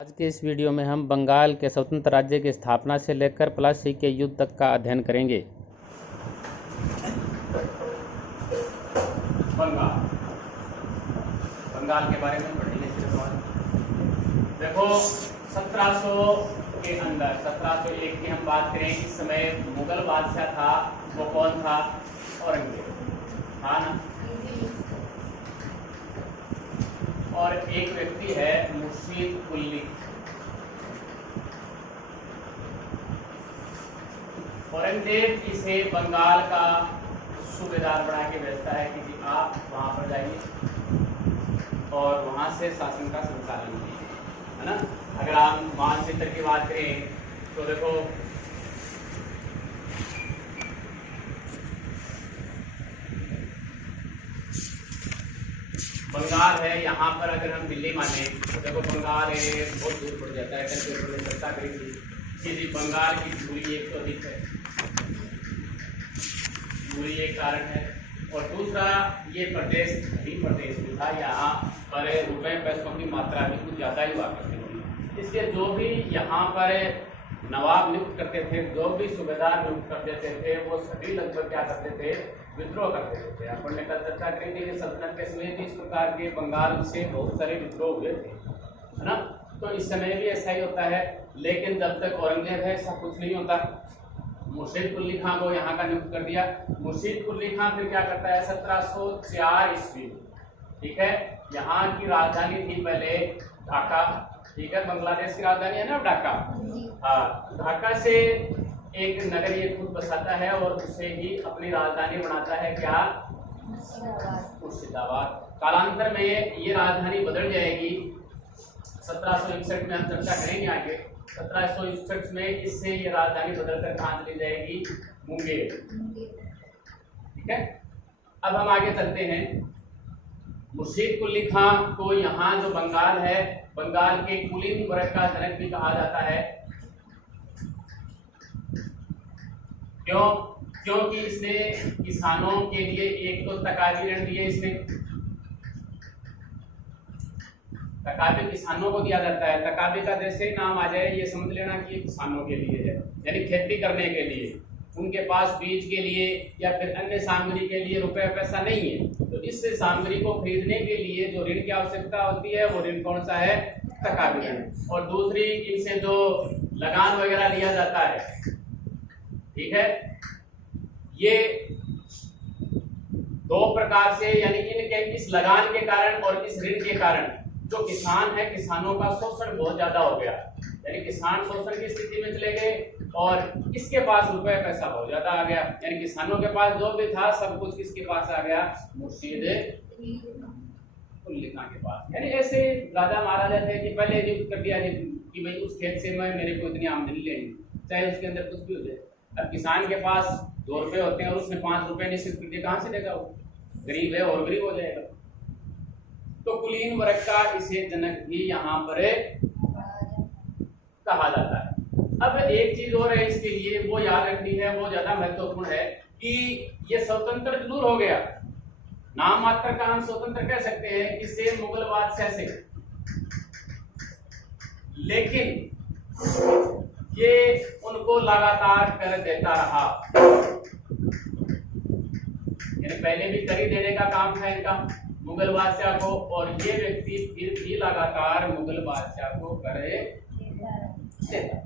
आज के इस वीडियो में हम बंगाल के स्वतंत्र राज्य की स्थापना से लेकर प्लासी के युद्ध तक का अध्ययन करेंगे। बंगाल बंगाल के बारे में पढ़ेंगे। देखो 1700 के अंदर 1701 की हम बात करें, इस समय मुगल बादशाह था, वो कौन था? औरंगजेब था ना। और एक व्यक्ति है मुर्शीद कुली। औरंगजेब इसे बंगाल का सूबेदार बना के भेजता है कि जी आप वहां पर जाइए और वहां से शासन का संचालन कीजिए, है ना। अगर हम मानचित्र की बात करें तो देखो बंगाल है, यहाँ पर अगर हम दिल्ली माने तो देखो बंगाल है, बहुत दूर पड़ जाता है। कल ने चर्चा करी थी कि जी बंगाल की दूरी एक तो अधिक है, दूरी एक कारण है, और दूसरा ये प्रदेश भी प्रदेश भी था, यहाँ पर रुपए पैसों की मात्रा भी कुछ ज़्यादा ही हुआ करती थी। इसलिए जो भी यहाँ पर नवाब नियुक्त करते थे, जो भी सूबेदार नियुक्त कर देते थे, वो सभी लगभग क्या करते थे? विद्रोह कर देते थे। अपन ने कल चर्चा करी थी कि सल्तनत के समय भी इस प्रकार के बंगाल से बहुत सारे विद्रोह हुए थे, है ना। तो इस समय भी ऐसा ही होता है, लेकिन जब तक औरंगजेब है ऐसा कुछ नहीं होता। मुर्शीद कुली खां को यहाँ का नियुक्त कर दिया। मुर्शीद कुली खां फिर क्या करता है? 1704 ईस्वी, ठीक है, यहाँ की राजधानी थी पहले ढाका, ठीक है, बांग्लादेश की राजधानी है ना ढाका। हाँ, ढाका से एक नगर ये खुद बसाता है और उसे ही अपनी राजधानी बनाता है, क्या? मुर्शिदाबाद। कालांतर में ये राजधानी बदल जाएगी। 1761 में हम चर्चा करेंगे आगे। 1761 में इससे ये राजधानी बदलकर कहाँ चली जाएगी? मुंगेर, ठीक है। अब हम आगे चलते हैं। मुर्शीद कुली खां को यहाँ जो बंगाल है, बंगाल के कुलीन वर्ग का जनक भी कहा जाता है। क्यों? क्योंकि इसने किसानों के लिए एक तो तकाबी ऋण दिए। इसने तकाबी किसानों को दिया जाता है। तकाबी का जैसे नाम आ जाए ये समझ लेना कि ये किसानों के लिए है, यानी खेती करने के लिए। उनके पास बीज के लिए या फिर अन्य सामग्री के लिए रुपए पैसा नहीं है, तो इस सामग्री को खरीदने के लिए जो ऋण की आवश्यकता होती है वो ऋण कौन सा है? तकाबी ऋण। और दूसरी, इनसे जो लगान वगैरह लिया जाता है, ठीक है, ये दो प्रकार से, यानी इनके इस लगान के कारण और इस ऋण के कारण जो किसान है, किसानों का शोषण बहुत ज्यादा हो गया, यानी किसान शोषण की स्थिति में चले गए और इसके पास रुपए पैसा बहुत ज्यादा आ गया, यानी किसानों के पास जो भी था सब कुछ किसके पास आ गया? मुर्शीद कुली खां के पास। यानी ऐसे राजा महाराजा थे कि पहले नियुक्त कर दिया कि भाई उस खेत से मैं मेरे को इतनी आमदनी लेनी, चाहे उसके अंदर कुछ भी हो जाए। अब किसान के पास 2 रुपए होते हैं और उसने 5 रुपए निश्चित कर दिए, कहाँ से देगा? वो गरीब है और गरीब हो जाएगा। तो कुलीन वर्ग का इसे जनक भी यहाँ पर कहा जाता है। अब एक चीज और है इसके लिए, वो याद रखनी है, वो ज्यादा महत्वपूर्ण है कि ये स्वतंत्र जरूर हो गया, नाम मात्र का हम स्वतंत्र कह सकते हैं इससे मुगल बादशाह से, लेकिन ये उनको लगातार कर देता रहा। यानी पहले भी कर ही देने का काम था इनका मुगल बादशाह को, और ये व्यक्ति फिर भी लगातार मुगल बादशाह को करे देता,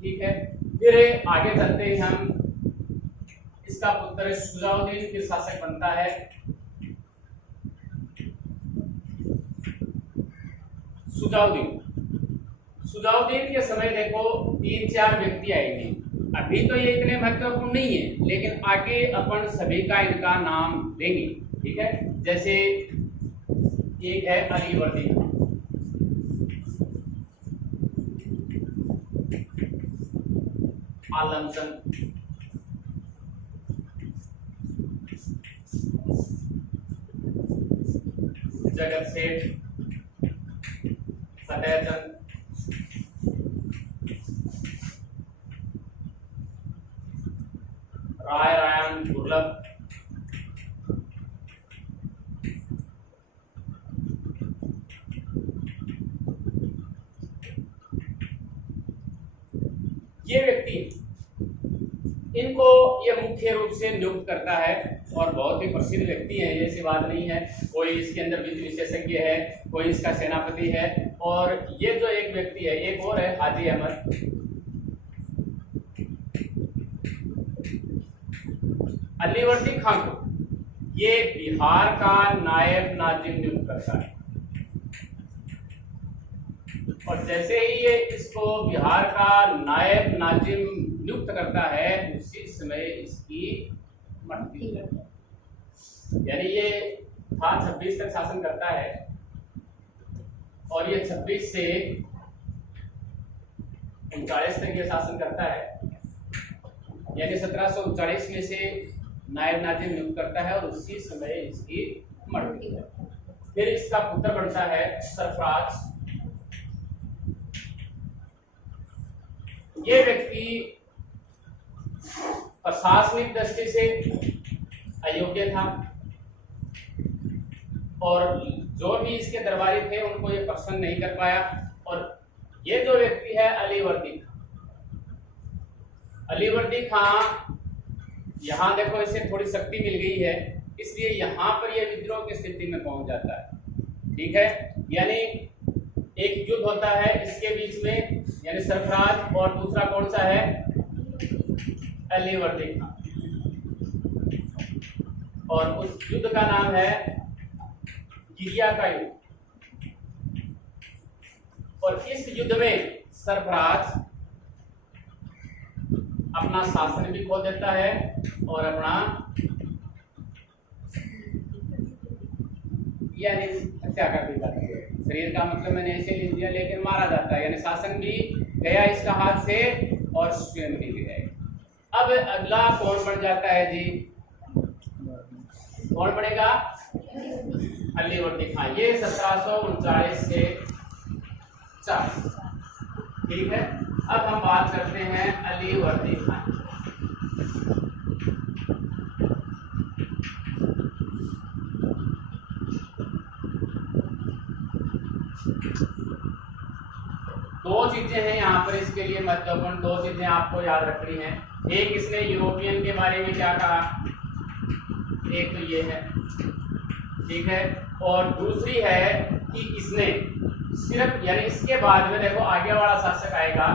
ठीक है। फिर आगे चलते हैं हम। इसका पुत्र शुजाउद्दीन फिर शासक बनता है। शुजाउद्दीन के समय देखो 3-4 व्यक्ति आएंगे। अभी तो ये इतने महत्वपूर्ण नहीं है, लेकिन आगे अपन सभी का इनका नाम लेंगे, ठीक है। जैसे एक है अलीवर्दी, आलमचंद, जगत सेठ, फतेहचंद, राय रायन दुर्लभ, ये व्यक्ति इनको ये मुख्य रूप से नियुक्त करता है और बहुत ही प्रसिद्ध व्यक्ति है, ऐसी बात नहीं है। कोई इसके अंदर विधि विशेषज्ञ है, कोई इसका सेनापति है। और ये जो एक व्यक्ति है, एक और है हाजी अहमद। अलीवर्दी खान को ये बिहार का नायब नाजिम नियुक्त करता है और जैसे ही ये इसको बिहार का नायब नाजिम नियुक्त करता है उसी समय इसकी मृत्यु हो जाती है। यानी ये था 26 तक शासन करता है और ये 26 से 39 तक ये शासन करता है। यानी 1739 में से नायब नाजिम नियुक्त करता है और उसी समय इसकी मृत्यु है। फिर इसका पुत्र बनता है सरफराज। ये व्यक्ति प्रशासनिक दृष्टि से अयोग्य था और जो भी इसके दरबारी थे उनको ये पसंद नहीं कर पाया। और ये जो व्यक्ति है अलीवर्दी खां, यहाँ देखो इसे थोड़ी शक्ति मिल गई है, इसलिए यहाँ पर ये विद्रोह की स्थिति में पहुंच जाता है। ठीक है, यानी एक युद्ध होता है इसके बीच में, यानी सरफराज और दूसरा कौन सा है, अलीवर्दी खां। और उस युद्ध का नाम है गिरिया का युद्ध। और इस युद्ध में सरफराज अपना शासन भी खो देता है और अपना यानी हत्या कर दी जाती है। शरीर का मतलब मैंने ऐसे लिख दिया, लेकिन मारा जाता है, यानी शासन भी गया इसका हाथ से और स्वयं भी गए। अब अगला कौन बन जाता है जी, कौन बनेगा, अलीवर्दी खां। ये 1739 से 40। ठीक है, अब हम बात करते हैं अलीवर्दी खां। दो चीजें हैं यहाँ पर इसके लिए महत्वपूर्ण, दो चीजें आपको याद रखनी है। एक, इसने यूरोपियन के बारे में क्या कहा, एक तो ये है, ठीक है। और दूसरी है कि इसने सिर्फ, यानी इसके बाद में देखो आगे वाला शासक आएगा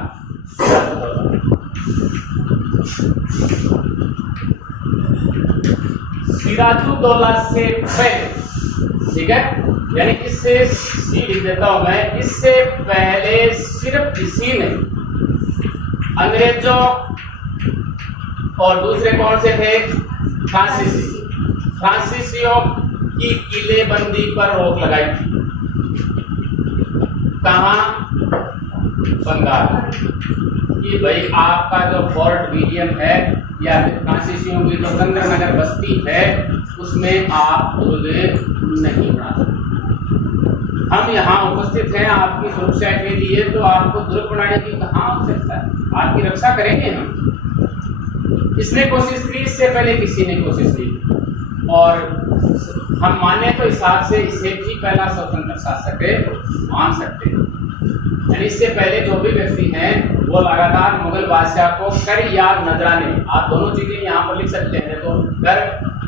सिराजुद्दौला से पहले, ठीक है, यानी इससे लिख देता हूं मैं, इससे पहले सिर्फ इसी ने अंग्रेजों और दूसरे कौन से थे, फ्रांसीसियों की किलेबंदी पर रोक लगाई थी। कहाँ, बंगाल। कि भाई आपका जो फोर्ट विलियम है या फिर फ्रांसीसियों की जो चंद्रनगर बस्ती है उसमें आप दुर्ग नहीं बना सकते। हम यहाँ उपस्थित हैं आपकी सुरक्षा के लिए, तो आपको दुर्ग बनाने की कहाँ आवश्यकता है, आपकी रक्षा करेंगे हम। इसने कोशिश की, इससे पहले किसी ने कोशिश की, और हम माने तो हिसाब से इसे भी पहला स्वतंत्र शासक मान सकते हैं। यानी इससे पहले जो भी व्यक्ति हैं वो लगातार मुगल बादशाह को कर या नजराने, आप दोनों चीजें यहाँ पर लिख सकते हैं, तो कर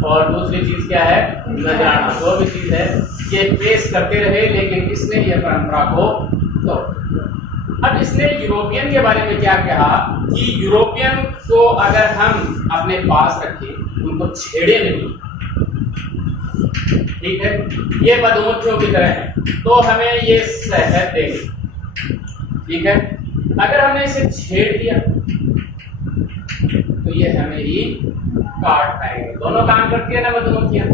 और दूसरी चीज क्या है, नजराना, जो भी चीज है ये पेश करते रहे, लेकिन इसने ये परंपरा को तो अब इसने यूरोपियन के बारे में क्या कहा कि यूरोपियन को अगर हम अपने पास रखें, उनको छेड़े नहीं, ठीक है, ये मधुमक्खियों की तरह है, तो हमें ये शहद देंगे, ठीक है। अगर हमने इसे छेड़ दिया तो ये हमें ही काट पाएंगे। दोनों काम करती है ना मधुमक्खियां।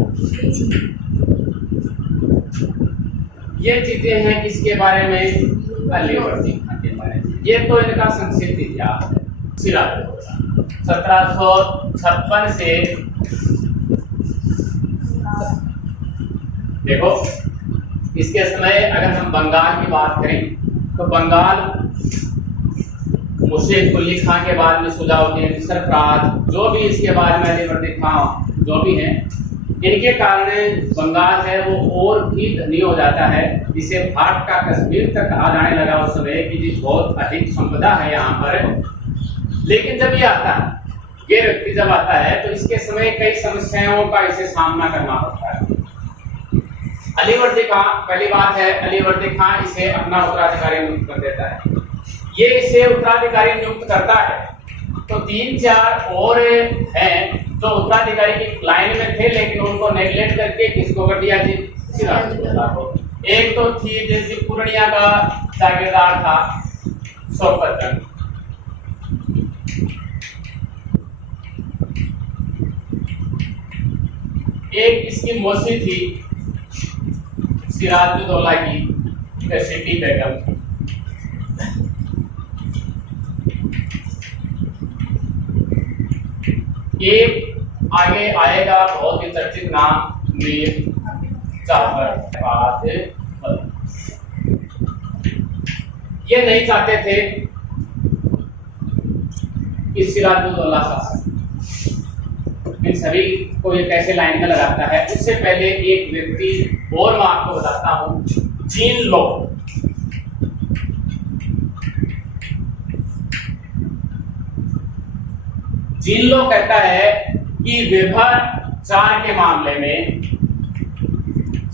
ये चीजें हैं किसके बारे में, अलीवर्दी खां के बारे में। ये तो इनका संक्षिप्त इतिहास है। सिराजुद्दौला 1756 से, देखो इसके समय अगर हम बंगाल की बात करें तो बंगाल मुर्शिद कुली खां के बाद में सुजाउद्दीन, सरफराज, जो भी इसके बाद में अलीवर्दी खां जो भी हैं, इनके कारण बंगाल है वो और भी धनी हो जाता है। जिसे भारत का कश्मीर तक कहा जाने लगा उस समय कि जी बहुत अधिक संपदा है यहाँ पर। लेकिन जब ये आता है, ये व्यक्ति जब आता है तो इसके समय कई समस्याओं का इसे सामना करना पड़ता है। अलीवर्दी खां, पहली बात है, अलीवर्दी खां इसे अपना उत्तराधिकारी नियुक्त कर देता है। ये इसे उत्तराधिकारी नियुक्त करता है तो 3-4 और हैं जो उत्तराधिकारी की लाइन में थे, लेकिन उनको नेगलेक्ट करके किसको कर दिया जी? सिराजुद्दौला को। एक तो थी जैसे पूर्णिया का जागीरदार था शौकत जंग, एक इसकी मौसी थी सिराजुद्दौला की कशीटी बेगम, एक आगे आएगा बहुत ही चर्चित नाम मीर जाफर। ये नहीं चाहते थे कि सिराजुद्दौला शासक, इन सभी को ये कैसे लाइन में लगाता है। उससे पहले एक व्यक्ति और मैं आपको बताता हूं, जीन लो। जीन लो कहता है कि व्यभिचार के मामले में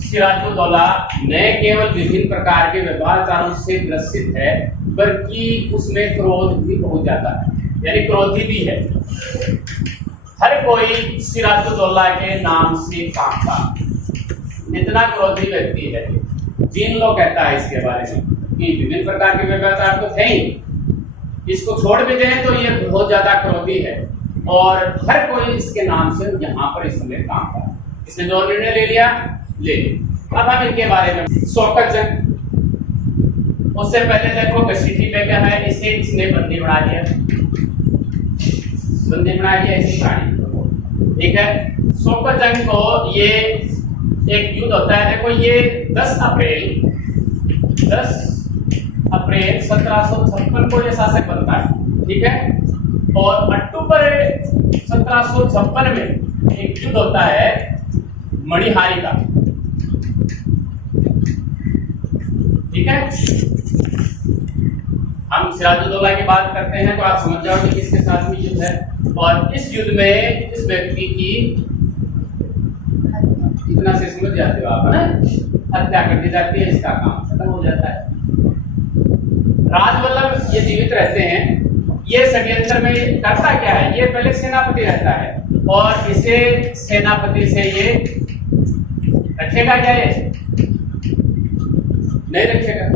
सिराजुद्दौला न केवल विभिन्न प्रकार के व्यभिचारों से ग्रसित है, बल्कि उसमें क्रोध भी बहुत ज्यादा है, यानी क्रोधी भी है। हर कोई सिराजुद्दौला के नाम से कांपता, इतना क्रोधी व्यक्ति है। जीन लो कहता है इसके बारे में कि विभिन्न प्रकार के व्यभिचार तो थे ही, इसको छोड़ भी दें तो ये बहुत ज्यादा क्रोधी है और हर कोई इसके नाम से यहाँ पर इस समय काम कर रहा है। इसने जो निर्णय ले लिया ले। अब हम इनके बारे में, शौकत जंग, उससे पहले देखो कशीटी बेगम है, इसे इसने बंदी बना लिया, बंदी बना लिया इसी कहानी को, ठीक है। शौकत जंग को ये एक युद्ध होता है, देखो ये 10 अप्रैल 1756 को ये शासक बनता है, ठीक है। और अक्टूबर 1756 में एक युद्ध होता है मणिहारी का, ठीक है। हम सिराजुद्दौला की बात करते हैं तो आप समझ जाओ कि किसके साथ में युद्ध है। और इस युद्ध में इस व्यक्ति की, इतना से समझ जाते हो आप, है ना, हत्या कर दी जाती है, इसका काम खत्म हो जाता है। राजवल्लभ ये जीवित रहते हैं। ये षड्यंत्र में करता क्या है, ये पहले सेनापति रहता है और इसे सेनापति से ये रखेगा क्या, ये नहीं रखेगा,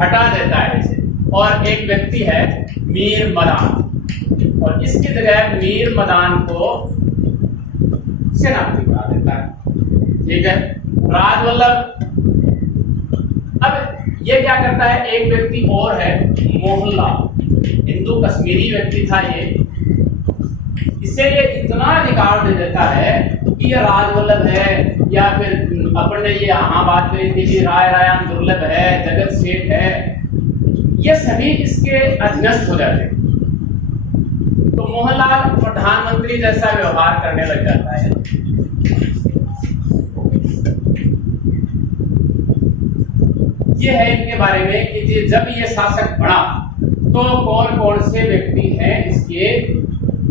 हटा देता है इसे। और एक व्यक्ति है मीर मदान, और इसकी जगह मीर मदान को सेनापति बना देता है, ठीक है। राजवल्लभ, अब ये क्या करता है, एक व्यक्ति और है मोहनलाल, हिंदू कश्मीरी व्यक्ति था ये, इसे ये इतना अधिकार दे देता है कि ये राजवल्लभ है, या फिर अपन ने ये यहाँ बात करी थी कि राय रायान दुर्लभ है, जगत सेठ है, ये सभी इसके अधीनस्थ हो जाते हैं। तो मोहनलाल प्रधानमंत्री जैसा व्यवहार करने लग जाता है। ये है इनके बारे में कि जब ये शासक बना तो कौन कौन से व्यक्ति हैं इसके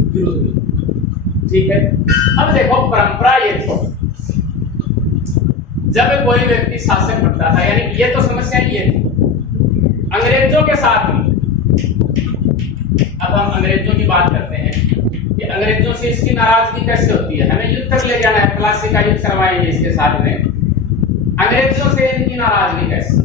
विरुद्ध में, ठीक है। अब देखो परंपरा ये थी, जब कोई व्यक्ति शासक बनता था, यानी ये तो समस्या ये थी अंग्रेजों के साथ में। अब हम अंग्रेजों की बात करते हैं कि अंग्रेजों से इसकी नाराजगी कैसे होती है, हमें युद्ध तक ले जाना है, प्लासी का युद्ध करवाएंगे इसके साथ में। अंग्रेजों से इनकी नाराजगी कैसे,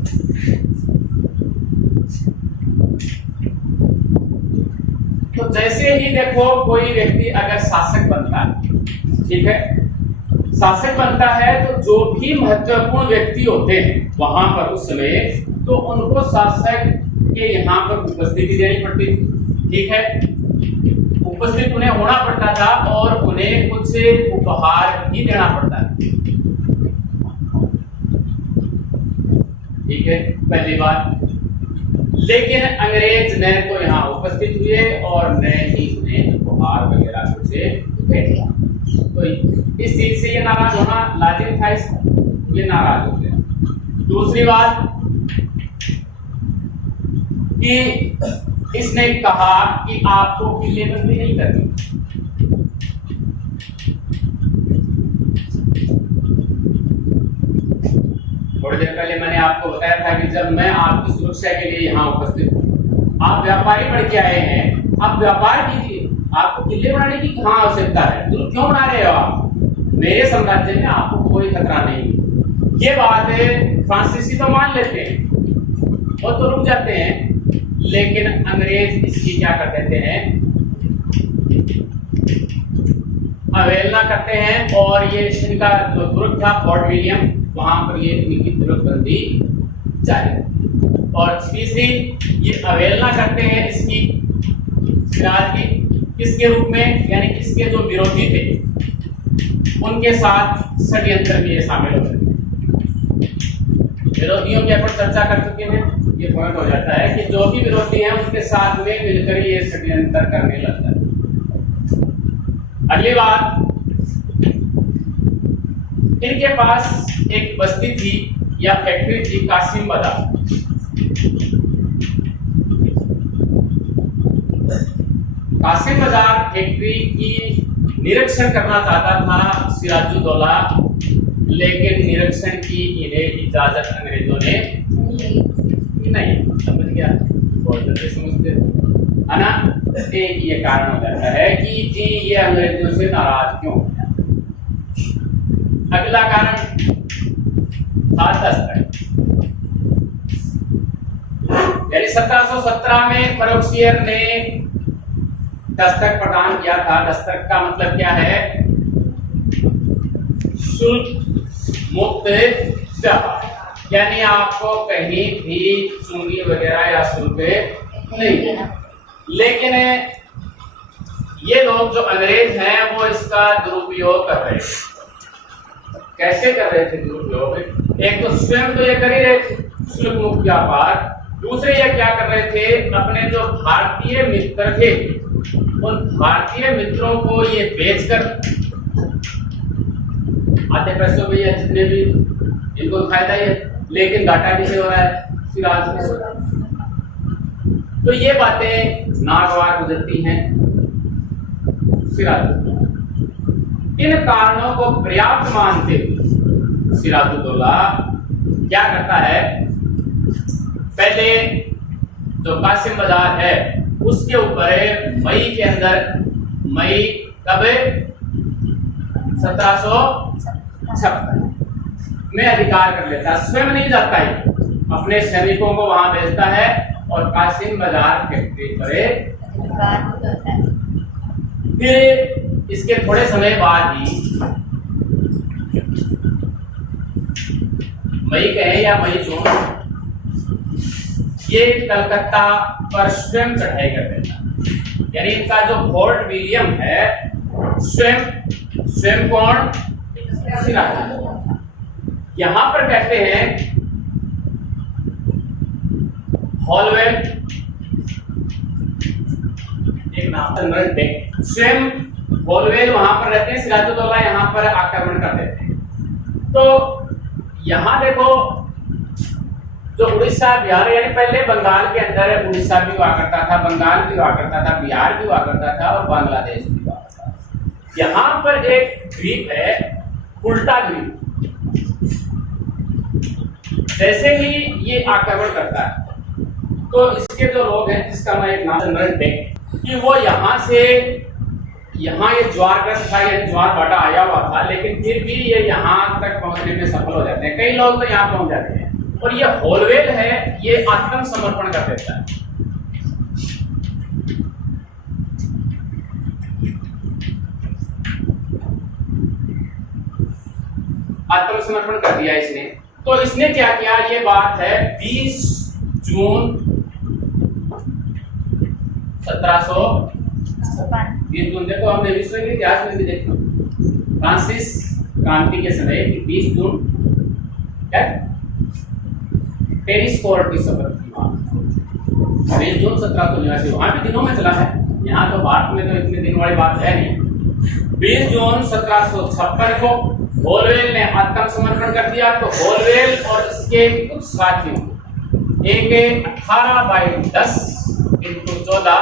तो जैसे ही देखो कोई व्यक्ति अगर शासक बनता है, ठीक है, शासक बनता है तो जो भी महत्वपूर्ण व्यक्ति होते हैं वहां पर उस समय, तो उनको शासक के यहाँ पर उपस्थिति देनी पड़ती थी, ठीक है। उपस्थित उन्हें होना पड़ता था और उन्हें कुछ उपहार भी देना पड़ता है, ठीक है, पहली बात। लेकिन अंग्रेज न तो यहाँ उपस्थित हुए और न ही उन्हें उपहार वगैरह कुछ भेजा, तो इस चीज से ये नाराज होना लाजिम था, इसका ये नाराज हो गया। दूसरी बात कि इसने कहा कि आपको किलेबंदी नहीं करनी। थोड़ी देर पहले मैंने आपको बताया था कि जब मैं आपकी सुरक्षा के लिए यहाँ उपस्थित हूँ, आप व्यापारी बन के आए हैं, आप व्यापार कीजिए, आपको किले बनाने की कहाँ आवश्यकता है? दुर्ग क्यों बना रहे हो आप? मेरे साम्राज्य में आपको कोई खतरा नहीं। ये बात फ्रांसीसी तो मान लेते हैं, वो तो रुक जाते हैं, लेकिन अंग्रेज इसकी क्या कर देते हैं? अवहेलना करते हैं। और ये इनका जो दुर्ग था फोर्ट विलियम, वहां पर ये इनकी दुर्गबंदी जारी। और तीसरी, ये अवहेलना करते हैं इसकी सिराज की, किसके रूप में? यानी इसके जो विरोधी थे उनके साथ षड्यंत्र में ये शामिल हो जाते हैं। विरोधियों की अपन चर्चा कर चुके हैं। ये पॉइंट हो जाता है कि जो भी विरोधी हैं उनके साथ में मिलकर ये षड्यंत्र करने लगता है। अगली बात, इनके पास एक बस्ती थी या फैक्ट्री थी कासिम बाजार। कासिम बाजार फैक्ट्री की निरीक्षण करना चाहता था सिराजुद्दौला, लेकिन निरीक्षण की इन्हें इजाजत अंग्रेजों ने नहीं। समझ गया? बहुत जल्दी समझते है ना? एक ये कारण हो जाता है कि जी ये अंग्रेजों से नाराज क्यों हो गया। अगला कारण था दस्तक। यानी 1717 में फर्रुखसियर ने दस्तक प्रदान किया था। दस्तक का मतलब क्या है? शुल्क मुक्त व्यवहार, यानी आपको कहीं भी चुंगी वगैरह या शुल्क नहीं देना। लेकिन ये लोग जो अंग्रेज हैं वो इसका दुरुपयोग कर रहे थे। कैसे कर रहे थे दुरुपयोग? एक तो स्वयं तो ये कर ही रहे थे शुल्क मुक्त व्यापार, दूसरे ये क्या कर रहे थे? अपने जो भारतीय मित्र थे उन भारतीय मित्रों को ये बेचकर आते पैसों में या जितने भी इनको फायदा ही है, लेकिन घाटा किसे हो रहा है? सिराज को हो रहा है। तो ये बातें नागवार गुजरती हैं सिराजुद्दौला। इन कारणों को पर्याप्त मानते हुए सिराजुद्दौला क्या करता है? पहले जो कासिम बाजार है उसके ऊपर मई के अंदर, मई कब? 1756 में अधिकार कर लेता है। स्वयं नहीं जाता है, अपने सैनिकों को वहां भेजता है और कासिम बाजार फैक्ट्री पर फिर इसके थोड़े समय बाद ही, मई कहे या मई जून, ये कलकत्ता पर स्वयं चढ़ाई कर देता। यानी इनका जो फोर्ट विलियम है स्वयं कौन? सिराज। यहां पर कहते हैं हॉलवेल, एक नाम जनरल बेक, स्वयं हॉलवेल वहां पर रहते हैं। सिराजुद्दौला यहां पर आक्रमण कर देते हैं। तो यहां देखो, जो उड़ीसा बिहार, यानी पहले बंगाल के अंदर उड़ीसा भी हुआ करता था, बंगाल भी हुआ करता था, बिहार भी हुआ करता था और बांग्लादेश भी हुआ करता था। यहाँ पर एक द्वीप है उल्टा द्वीप। जैसे ही ये आक्रमण करता है तो इसके जो लोग हैं, जिसका मैं एक नाम जनरल बेक, कि वो यहाँ से, यहाँ ये ज्वारग्रस्त था, यानी ज्वार भाटा आया हुआ था, लेकिन फिर भी ये यहाँ तक पहुंचने में सफल हो जाते हैं। कई लोग तो यहाँ पहुंच जाते हैं। और ये हॉलवेल है, ये आत्मसमर्पण कर देता है। आत्मसमर्पण कर दिया इसने। तो इसने क्या किया? ये बात है 20 जून 1700। 20 जून देखो, हमने विश्व के इतिहास में भी देखा फ्रांसिस क्रांति के समय 20 जून क्या पेरिस कोर्ट की शपथ थी। 20 जून 1789, वहां भी दिनों में चला है। यहाँ तो भारत में तो इतने दिन वाली बात है नहीं। 20 जून 1756 को हॉलवेल ने आत्मसमर्पण कर दिया। तो हॉलवेल और इसके कुछ साथियों एक 18/10 इंटू 14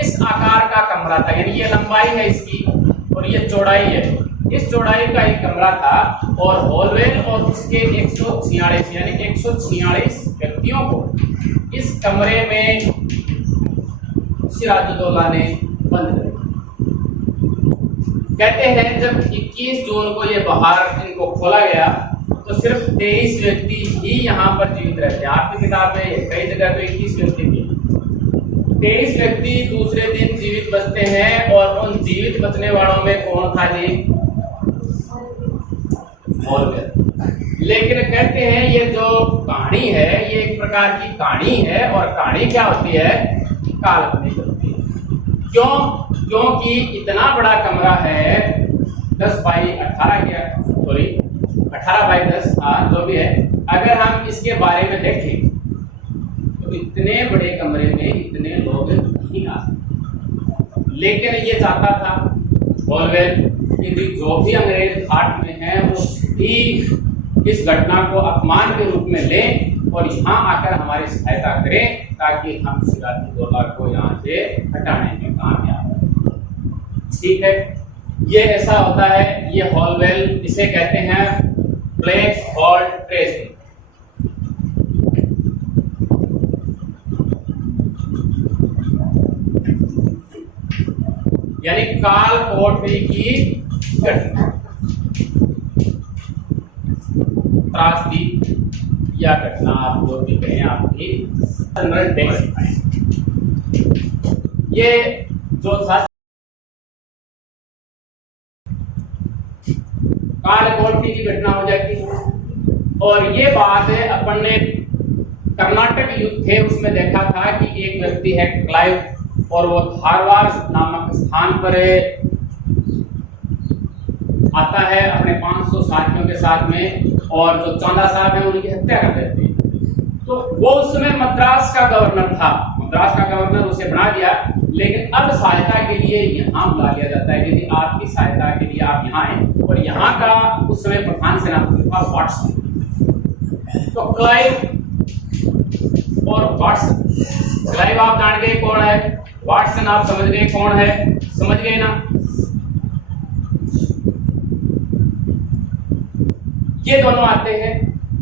इस आकार का कमरा था, यानी ये लंबाई है इसकी और ये चौड़ाई है, इस चौड़ाई का एक कमरा था और हॉलवेल और उसके 146 यानी 146 व्यक्तियों को इस कमरे में सिराजुद्दौला ने बंद कर दिया। कहते हैं जब 21 जून को ये बाहर इनको खोला गया तो सिर्फ 23 व्यक्ति ही यहाँ पर जीवित रहते हैं। आपकी किताब में कई जगह पे 21 व्यक्ति थी, 23 व्यक्ति दूसरे दिन जीवित बचते हैं। और उन जीवित बचने वालों में कौन था जी? लेकिन कहते हैं ये जो कहानी है ये एक प्रकार की कहानी है और कहानी क्या होती है? काल्पनिक होती है। क्यों? क्योंकि इतना बड़ा कमरा है 10 बाई 18 सॉरी 18 बाई 10, हाँ जो भी है, अगर हम इसके बारे में देखें तो इतने बड़े कमरे में इतने लोग नहीं आ सकते। लेकिन ये चाहता था हॉलवेल कि जो भी अंग्रेज घाट में हैं वो भी इस घटना को अपमान के रूप में लें और यहाँ आकर हमारी सहायता करें ताकि हम सिराजुद्दौला को यहाँ से हटाने में कामयाब हो। ठीक है, ये ऐसा होता है, ये हॉलवेल, इसे कहते हैं ब्लैक हॉल ट्रेजेडी। यानी काल कोठरी की घटना, त्रासदी या घटना आप जो भी कहें आपकी ये जो था काल कोठरी की घटना हो जाती है। और ये बात है अपन ने कर्नाटक युद्ध थे उसमें देखा था कि एक व्यक्ति है क्लाइव और वो धारवाड़ नामक स्थान पर आता है अपने 500 साथियों के साथ में और जो चौंदा साहब है उनकी हत्या कर देते हैं। तो वो उस समय मद्रास का गवर्नर था, मद्रास का गवर्नर उसे बना दिया, लेकिन अब सहायता के लिए यहाँ बुला लिया जाता है कि आपकी सहायता के लिए आप यहाँ आए। और यहाँ का उस समय प्रधान सेनापति था वाटसन। तो क्लाइव और वाटसन, क्लाइव आप जान गए कौन है, वाटसन आप समझ गए कौन है, समझ गए ना? ये दोनों आते हैं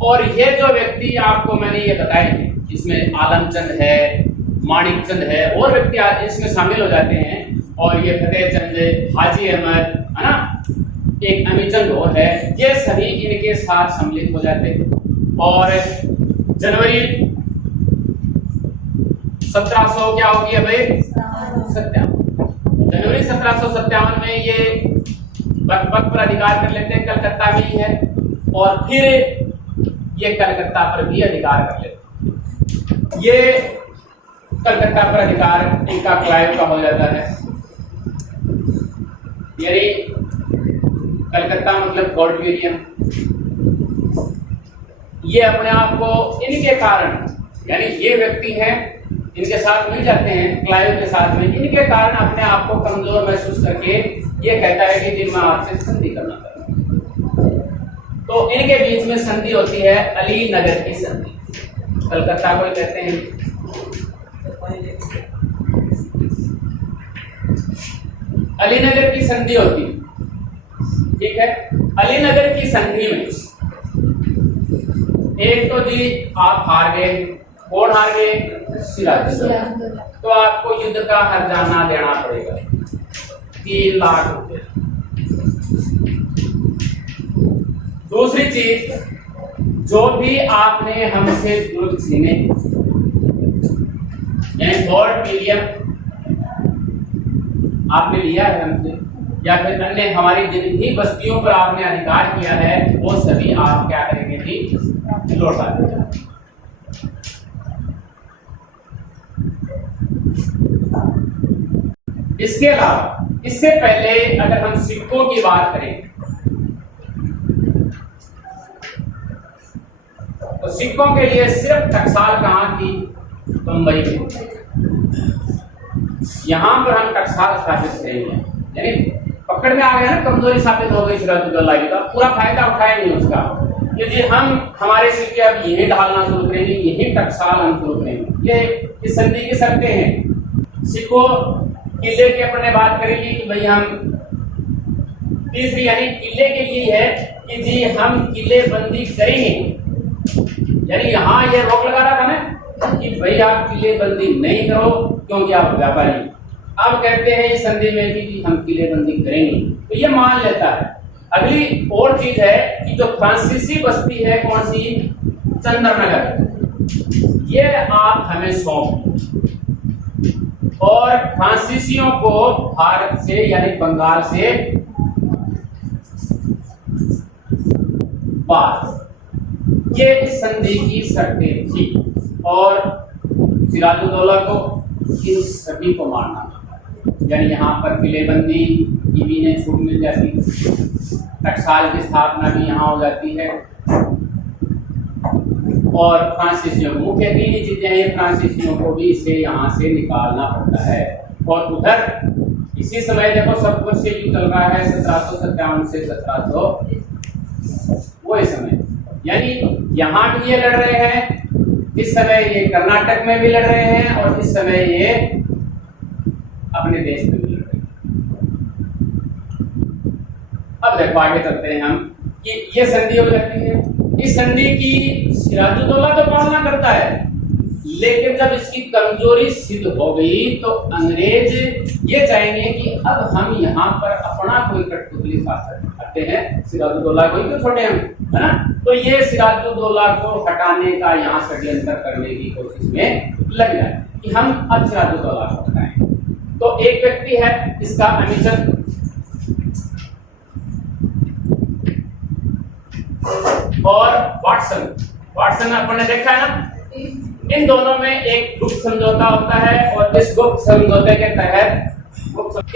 और ये जो व्यक्ति आपको मैंने ये बताए हैं, इसमें आलमचंद है, माणिकचंद है और व्यक्ति इसमें शामिल हो जाते हैं। और ये फतेहचंद, हाजी अहमद, है ना, एक अमीचंद और है, ये सभी इनके साथ सम्मिलित हो जाते हैं। और जनवरी 1700 क्या होगी भाई? 57। जनवरी 1757 में ये पद पर अधिकार कर लेते हैं, कलकत्ता में ही है। और फिर ये कलकत्ता पर भी अधिकार कर लेते। ये कलकत्ता पर अधिकार इनका क्लाइव का हो जाता है, यानी कलकत्ता मतलब कोर्ट विलियम। ये अपने आप को इनके कारण, यानी ये व्यक्ति हैं इनके साथ मिल जाते हैं क्लाइव के साथ में, इनके कारण अपने आप को कमजोर महसूस करके ये कहता है कि जी मैं आपसे संधि करना चाहता हूं। तो इनके बीच में संधि होती है अली नगर की संधि, कलकत्ता को कहते हैं। अली नगर की संधि होती, ठीक है। अली नगर की संधि में एक तो जी आप हार गए, कौन हार गए? सिराजुद्दौला। तो आपको युद्ध का हर्जाना देना पड़ेगा 3 लाख रुपए। दूसरी चीज, जो भी आपने हमसे जुर्म छीने, यानी गोल्ड विलियम आपने लिया है हमसे, या फिर अन्य हमारी जिन भी बस्तियों पर आपने अधिकार किया है, वो सभी आप क्या करेंगे जी? लौटा देंगे। इसके अलावा इससे पहले अगर हम सिक्कों की बात करें तो सिक्कों के लिए सिर्फ टकसाल कहाँ की? बंबई में। यहां पर हम टकसाल स्थापित करेंगे, यानी पकड़ में आ गया ना, कमजोरी साबित हो गई सिराजुद्दौला की, तो पूरा फायदा उठाएंगे उसका। यदि हम हमारे सिक्के अब यही ढालना शुरू करेंगे, यही टकसाल हम शुरू करेंगे, ये इस संधि की शर्तें हैं। सिखों किले के अपने बात करेगी कि भाई हम तीसरी यानी किले के लिए है कि जी हम किले बंदी करेंगे, यानी यहाँ ये रोक लगा रहा था ना कि भाई आप किले बंदी नहीं करो क्योंकि आप व्यापारी। अब कहते हैं इस संधि में कि हम किले बंदी करेंगे, तो ये मान लेता है। अगली और चीज है कि जो फ्रांसीसी बस्ती है कौन सी, चंद्रनगर, ये आप हमें सौंप, और फ्रांसीसियों को भारत से यानी बंगाल से पास, ये इस संधि की शर्तें थी। और सिराजुद्दौला को इन सभी को मानना था, यानी यहाँ पर किलेबंदी की भी इन्हें छूट मिल जाती, टकसाल की स्थापना भी यहाँ हो जाती है, और फ्रांसीसियों को मुख्य तीन ही चीजें हैं, फ्रांसीसियों को भी इसे यहाँ से निकालना पड़ता है। और उधर इसी समय देखो सब कुछ से युद्ध चल रहा है 1757 से 1700 वही समय, यानी यहाँ भी ये लड़ रहे हैं, इस समय ये कर्नाटक में भी लड़ रहे हैं, और इस समय ये अपने देश में भी लड़ रहे हैं। अब देखो आगे चलते हैं हम कि ये संधि हो जाती है। इस संधि की सिराजुद्दौला तो पालना करता है, लेकिन जब इसकी कमजोरी सिद्ध हो गई तो अंग्रेज ये चाहेंगे कि अब हम यहाँ पर अपना कोई कठपुतली शासक करते हैं, सिराजुद्दौला को ही तो छोड़े हम, है ना। तो ये सिराजुद्दौला को हटाने का यहाँ षड्यंत्र करने की कोशिश में लग जाए कि हम अब सिराजुद्दौला को हटाएं। तो एक व्यक्ति है इसका अमीचंद, और वाटसन अपन ने देखा है ना, इन दोनों में एक गुप्त समझौता होता है, और इस गुप्त समझौते के तहत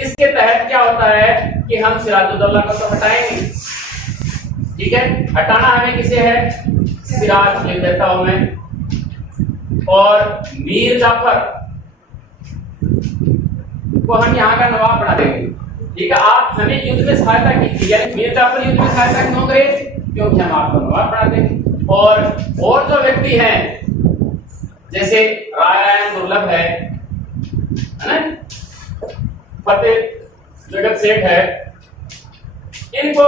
इसके तहत क्या होता है कि हम सिराजुद्दौला को तो हटाएंगे, ठीक है, हटाना हमें किसे है, सिराज लिख देता हूं मैं, और मीर जाफर को हम यहाँ का नवाब बना देंगे, ठीक है। आप हमें युद्ध में सहायता कीजिए, यानी मीर जाफर युद्ध में सहायता क्यों करे, क्योंकि हम आपको नवाब बना देंगे। और जो व्यक्ति हैं जैसे रायरायन दुर्लभ है ना, फतेह जगत सेठ है, इनको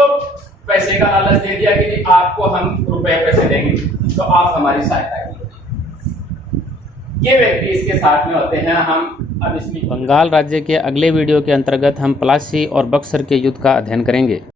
पैसे का लालच दे दिया कि आपको हम रुपए पैसे देंगे तो आप हमारी सहायता कीजिए। ये व्यक्ति इसके साथ में होते हैं। हम अब इसमें बंगाल राज्य के अगले वीडियो के अंतर्गत हम प्लासी और बक्सर के युद्ध का अध्ययन करेंगे।